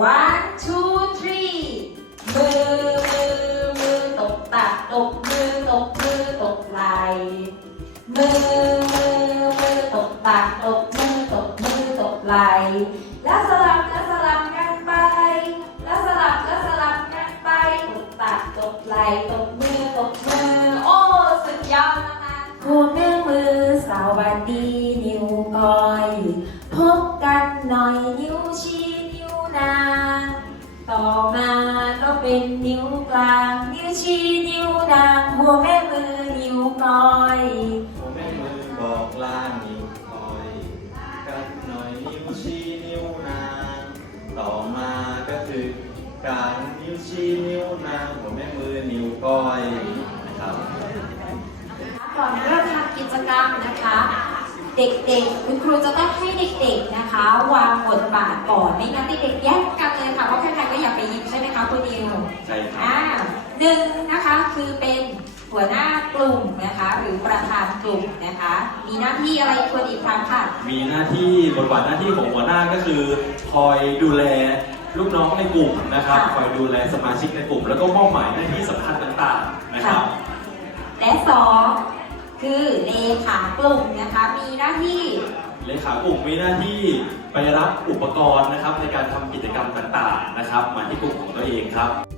one two three มือมือมือตบตักตบมือตบมือตบไหลมือมือมือตบตักตบมือตบมือตบไหล ก็เป็นนิ้วกลางนิ้วชี้นิ้วนางหัวแม่มือนิ้วก้อย หัวแม่มือบอกลานิ้วคอยกันหน่อยนิ้วชี้นิ้วนางต่อมาก็คือการนิ้วชี้นิ้วนางหัวแม่มือนิ้วก้อยนะครับ ก่อนเริ่มทำกิจกรรมนะคะ เด็กๆ คุณครูจะต้องให้เด็กๆนะคะ วางบทบาทก่อนไม่งั้นเด็กๆแยกกันเลยค่ะเพราะใครๆก็อยากไปยิงใช่ไหมคะคุณนิวใช่ครับอ่าหนึ่งนะคะคือเป็นหัวหน้ากลุ่มนะคะ หรือประธานกลุ่มนะคะ มีหน้าที่อะไรทวนอีกครั้งค่ะ มีหน้าที่บทบาทหน้าที่ของหัวหน้าก็คือ คอยดูแลลูกน้องในกลุ่มนะครับค่ะคอยดูแลสมาชิกในกลุ่ม แล้วก็มอบหมายหน้าที่สำคัญต่างๆนะครับ และสอง คือเลขากลุ่มนะคะมีหน้าที่ เลขากลุ่มมีหน้าที่ไปรับอุปกรณ์นะครับในการทำกิจกรรมต่างๆนะครับ มาที่กลุ่มของตัวเองครับ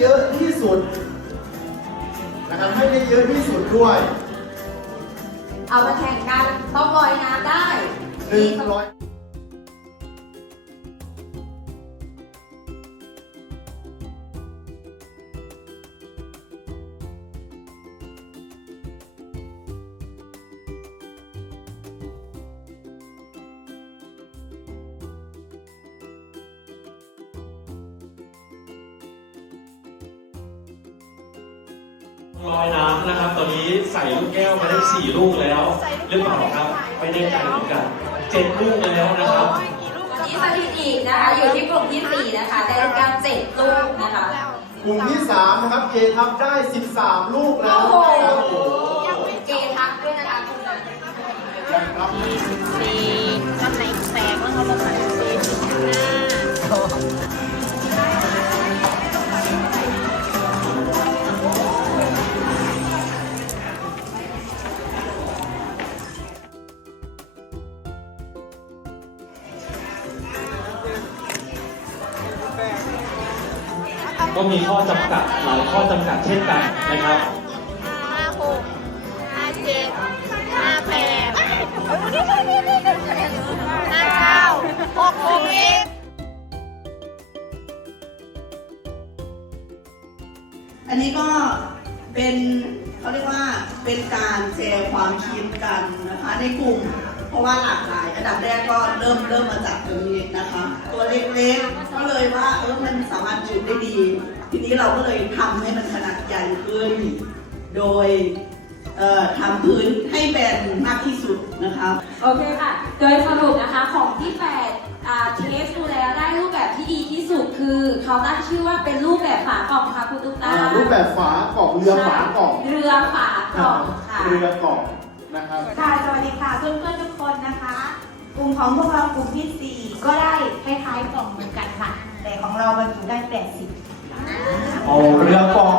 เยอะที่สุดนะครับให้ได้เยอะที่สุดด้วย เอามาแข่งกันต้องลอยน้ำได้หนึ่งร้อย ลอยน้ำนะครับ ตอนนี้ใส่ลูกแก้วมาได้สี่ลูกแล้ว หรือเปล่าครับ ไม่ได้ใจเหมือนกันเจ็ดลูกแล้วนะครับวันนี้สถิตินะคะอยู่ที่กลุ่มที่สี่นะคะได้รับการเจ็ดลูกนะคะกลุ่มที่3นะครับเกทับได้ 13 ลูกแล้โอ้วโหนะครับเกทักด้วยนะคะคุณนั้นนะครับ มีข้อจำกัดหลายข้อจำกัดเช่นกันนะครับห้าหกห้าเจ็ดห้าแปดห้าเก้าหกสิบอันนี้ก็เป็นเขาเรียกว่าเป็นการแชร์ความคิดกันนะคะในกลุ่ม เพราะว่าหลากหลาย อันดับแรกก็เริ่มเริ่มมาจากตรงนี้นะคะ ตัวเล็กๆ ก็เลยว่าเออมันสามารถจุได้ดี ทีนี้เราก็เลยทำให้มันขนาดใหญ่ขึ้น โดยเอ่อทำพื้นให้แบนมากที่สุดนะคะโอเคค่ะ โดยสรุปนะคะของที่แปดอ่าเทสดูแล้วได้รูปแบบที่ดีที่สุดคือเขาตั้งชื่อว่าเป็นรูปแบบฝากล่องค่ะคุณตุ๊กตาอ่ารูปแบบฝากล่องเรือฝากล่องเรือฝากล่องค่ะเรือกล่อง นะครับค่ะสวัสดีค่ะเพื่อนๆทุกคนนะคะ กลุ่มของพวกเรากลุ่มที่ 4 ก็ได้คล้ายๆกล่องเหมือนกันค่ะ แต่ของเราบรรจุได้ 80เอาเรือกล่อง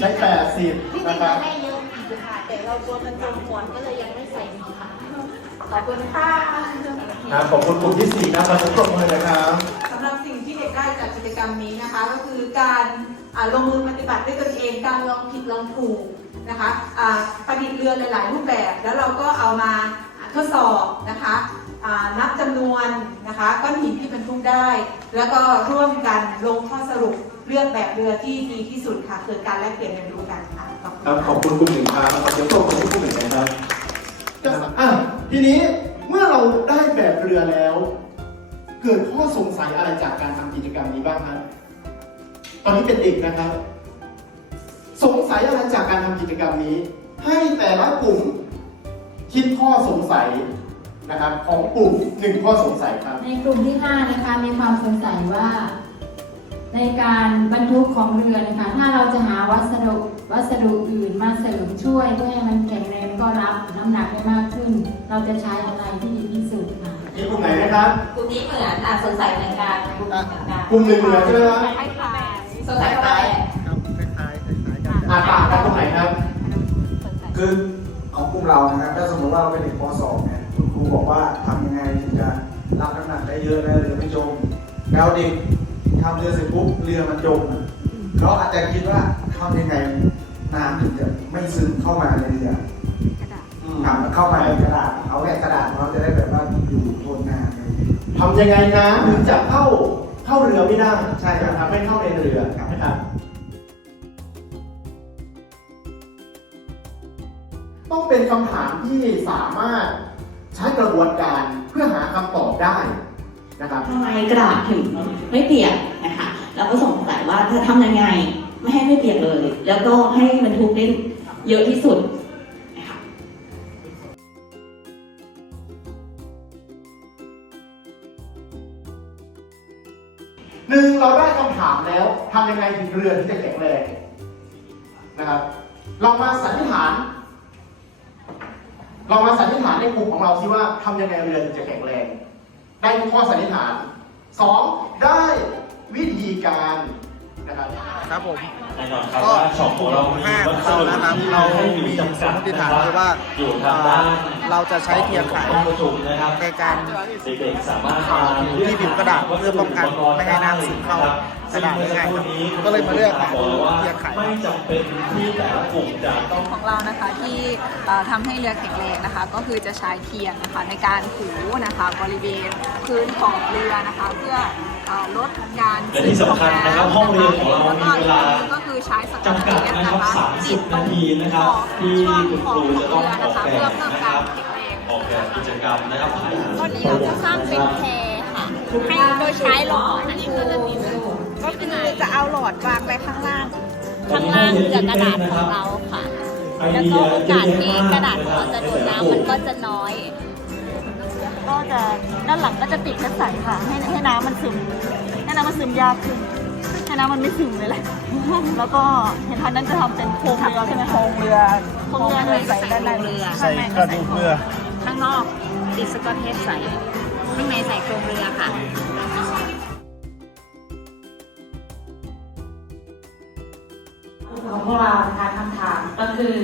ได้ที่80จริงนะคเรารับได้เยอะอีกค่ะ แต่เราตัวมันจมก่อนก็เลยยังไม่ใส่ดีค่ะ ขอบคุณค่ะครับขอบคุณกลุ่มที่4ครับมาทุกคนเลยนะครับ สำหรับสิ่งที่เด็กได้จากกิจกรรมนี้นะคะ ก็คือการอ่าลงมือปฏิบัติด้วยตนเองการลองผิดลองถูก นะคะอ่าประดิษฐ์เรือหลายๆรูปแบบ แล้วเราก็เอามาทดสอบนะคะอ่านับจำนวนนะคะก้อนหินที่บรรทุกได้ แล้วก็ร่วมกันลงข้อสรุปเลือกแบบเรือที่ดีที่สุดค่ะเกิดการแลกเปลี่ยนเรียนรู้กันค่ะขอบคุณครับขอบคุณกลุ่มหนึ่งครับขอบคุณตัวของกลุ่มหนึ่งนะครับอะทีนี้เมื่อเราได้แบบเรือแล้ว เกิดข้อสงสัยอะไรจากการทำกิจกรรมนี้บ้างครับตอนนี้เป็นเด็กนะครับ สงสัยอะไรจากการทำกิจกรรมนี้ ให้แต่ละกลุ่มคิดข้อสงสัยนะครับของกลุ่มหนึ่งข้อสงสัยครับ ในกลุ่มที่5นะคะมีความสงสัยว่า ในการบรรทุกของเรือนะคะถ้าเราจะหาวัสดุวัสดุอื่นมาเสริมช่วย เพื่อให้มันแข็งแรงก็รับน้ำหนักได้มากขึ้น เราจะใช้อะไรที่ดีที่สุดค่ะมีกลุ่มไหนนะครับกลุ่มนี้เหมือนอะสงสัยเหมือนกันกลุ่มนี้เหมือนกันกลุ่มหนึ่งเหมือนใช่ไหมครับ สงสัยเข้าไปอ่า ต่างกันตรงไหนครับ คือของกลุ่มเรานะครับถ้าสมมติว่าเราเป็นเด็กป .2 เนี่ยคุณครูบอกว่าทำยังไงถึงจะรับน้ำหนักได้เยอะแล้วเรือไม่จม แล้วเด็กทำเรือเสร็จปุ๊บเรือมันจมเราอาจจะคิดว่าทำยังไงน้ำถึงจะไม่ซึมเข้ามาในเรือครับมันเข้ามาในกระดาษเอาแค่กระดาษเราจะได้แบบว่าอยู่ทนนานอะไรอย่างเงี้ยทำยังไงน้ำถึงจะเข้าเข้าเรือไม่ได้ใช่ครับทำให้เข้าในเรือนะครับ ต้องเป็นคำถามที่สามารถใช้กระบวนการเพื่อหาคำตอบได้นะครับทำไมกระดาษถึงไม่เปียกนะคะเราก็สงสัยว่าจะทำยังไงไม่ให้ไม่เปียกเลย แล้วก็ให้บรรทุกได้เยอะที่สุดนะคะหนึ่งเราได้คำถามแล้วทำยังไงถึงเรือที่จะแข็งแรงนะครับ เรามาสันนิษฐาน เรามาสันนิษฐานในกลุ่มของเราซิว่าทำยังไงเรือถึงจะแข็งแรง ได้ข้อสันนิษฐานสองได้วิธีการนะครับครับผมแน่นอนครับก็ว่าช็อปของเรามีห้าวัของสเราดุนะครับที่เราให้มีจำกัดสมมติฐานะคบไว้ว่าอยู่ทางด้านเราจะใช้เทียนไขห้องประชุมนะครับในการเด็กๆสามารถมาที่ผิวกระดาษเพื่อป้องกันไม่ให้น้ำซึมเข้า กระดาษได้ง่ายครับก็เลยมาเลือกหาบอกเลยว่าเทียนไขไม่จำเป็นที่แต่ละกลุ่มจะต้องของเรานะคะที่เอ่อทำให้เรือแข็งแรงนะคะ ก็คือจะใช้เทียนนะคะในการถูนะคะบริเวณพื้นของเรือนะคะ เพื่อเอ่อลดการและที่สำคัญนะครับห้องเรียนของเรามีเวลาแก็คือใช้สกอตจำกัดเทปนะครับ30 นาทีนะครับ ที่คุณครูจะต้องออกแบบเพื่อเพิ่มนะคการรับแข็งแรงออกแบบกิจกรรมนะครับให้ตอนนี้เราจะสร้างเป็นแพรค่ะให้โดยใช้หลอดอันนี้ก็จะติด ก็คือจะเอาหลอดวางไว้ข้างล่าง ข้างล่างเรือกระดาษของเราค่ะ แล้วก็โอกาสที่กระดาษของเราจะโดนน้ำมันก็จะน้อย ก็จะด้านหลังก็จะติดกระใสค่ะ ให้ให้น้ำมันซึมให้น้ำมันซึมยากขึ้นให้น้ำมันไม่ซึมเลยแหละแล้วก็เห็นทันนั้นจะทำเป็นโครงเรือใช่ไหมโครงเรือโครงเรือเลยใส่ด้านในเรือใส่กระดูกเรือข้างนอกติดสกอตเทปใส่ข้างในใส่โครงเรือค่ะ ของพวกเรานะคะคำถามก็คือ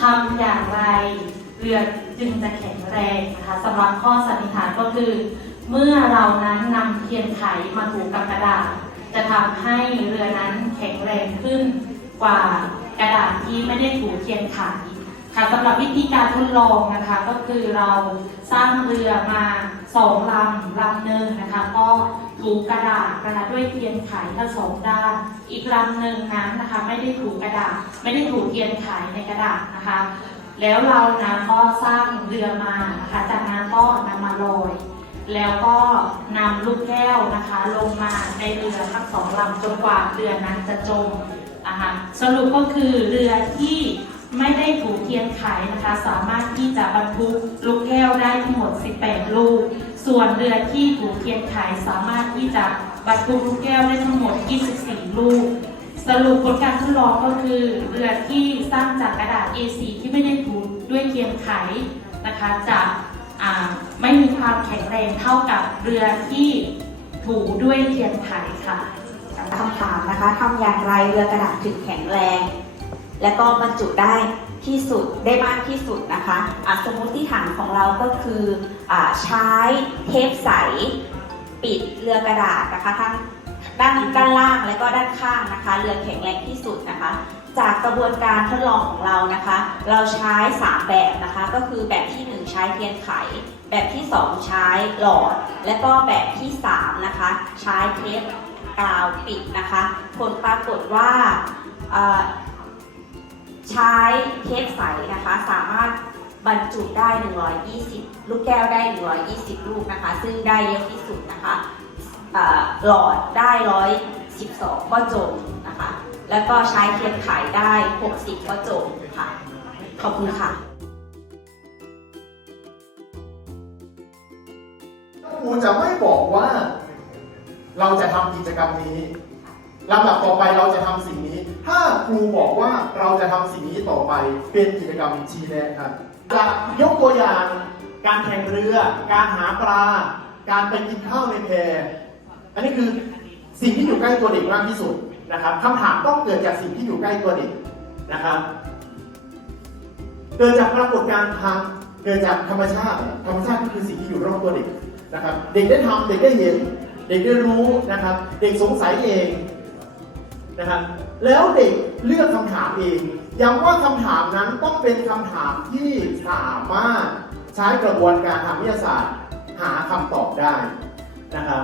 ทำอย่างไรเรือจึงจะแข็งแรงนะคะสำหรับข้อสันนิษฐานก็คือ เมื่อเรานั้นนำเทียนไขมาถูกับกระดาษ จะทำให้เรือนั้นแข็งแรงขึ้นกว่ากระดาษที่ไม่ได้ถูเทียนไขค่ะสำหรับวิธีการทดลองนะคะก็คือเราสร้างเรือมาสองลำลำหนึ่งนะคะ ก็ ถูกระดาษนะคะด้วยเทียนไขทั้งสองด้าน อีกลำหนึ่งนั้นนะคะ ไม่ได้ถูกระดาษ ไม่ได้ถูเทียนไขในกระดาษนะคะ แล้วเรานะก็สร้างเรือมานะคะ จากนั้นก็นำมาลอย แล้วก็นำลูกแก้วนะคะ ลงมาในเรือทั้งสองลำจนกว่าเรือนั้นจะจมนะคะสรุปก็คือเรือที่ไม่ได้ถูกเทียนไขนะคะ สามารถที่จะบรรทุกลูกแก้วได้ทั้งหมด 18 ลูก ส่วนเรือที่ถูกเทียนไขสามารถที่จะบรรทุกลูกแก้วได้ทั้งหมด 24 ลูก สรุปผลการทดลองก็คือเรือที่สร้างจากกระดาษ A4 ที่ไม่ได้ถูด้วยเทียนไขนะคะจะไม่มีความแข็งแรงเท่ากับเรือที่ถูด้วยเทียนไขค่ะคำถามนะคะทำอย่างไรเรือกระดาษถึงแข็งแรง และก็บรรจุได้ ที่สุดได้มากที่สุดนะคะะสมมติฐานของเราก็คืออใช้เทปใส ปิดเรือกระดาษนะคะทั้งด้านด้านล่างและก็ด้านข้างนะคะ เรือแข็งแรงที่สุดนะคะ จากกระบวนการทดลองของเรานะคะ เราใช้ 3 แบบนะคะ ก็คือแบบที่ 1 ใช้เทียนไข แบบที่ 2 ใช้หลอด และก็แบบที่ 3 นะคะ ใช้เทปกาวปิดนะคะ ผลปรากฏว่า ใช้เทปใสนะคะ สามารถบรรจุได้ 120 ลูกแก้วได้ 120 ลูกนะคะ ซึ่งได้เยอะที่สุดนะคะหลอดได้ 112 ก็จมนะคะ แล้วก็ใช้เทียนไขได้ 60 ก็จบค่ะ ขอบคุณค่ะครูจะไม่บอกว่า เราจะทำกิจกรรมนี้ลำดับต่อไปเราจะทำสิ่ง ถ้าครูบอกว่าเราจะทำสิ่งนี้ต่อไปเป็นกิจกรรมชี้แนะครับ จะยกตัวอย่างการแข่งเรือ การหาปลา การไปกินข้าวในแพอันนี้คือสิ่งที่อยู่ใกล้ตัวเด็กมากที่สุดนะครับคำถามต้องเกิดจากสิ่งที่อยู่ใกล้ตัวเด็กนะครับเกิดจากปรากฏการณ์ทางเกิดจากธรรมชาติ ธรรมชาติก็คือสิ่งที่อยู่รอบตัวเด็กนะครับ เด็กได้ทำเด็กได้เห็น เด็กได้รู้นะครับ เด็กสงสัยเองนะครับ แล้วเด็กเลือกคำถามเอง ย้ำว่าคำถามนั้นต้องเป็นคำถามที่สามารถใช้กระบวนการทางวิทยาศาสตร์ หาคำตอบได้นะครับ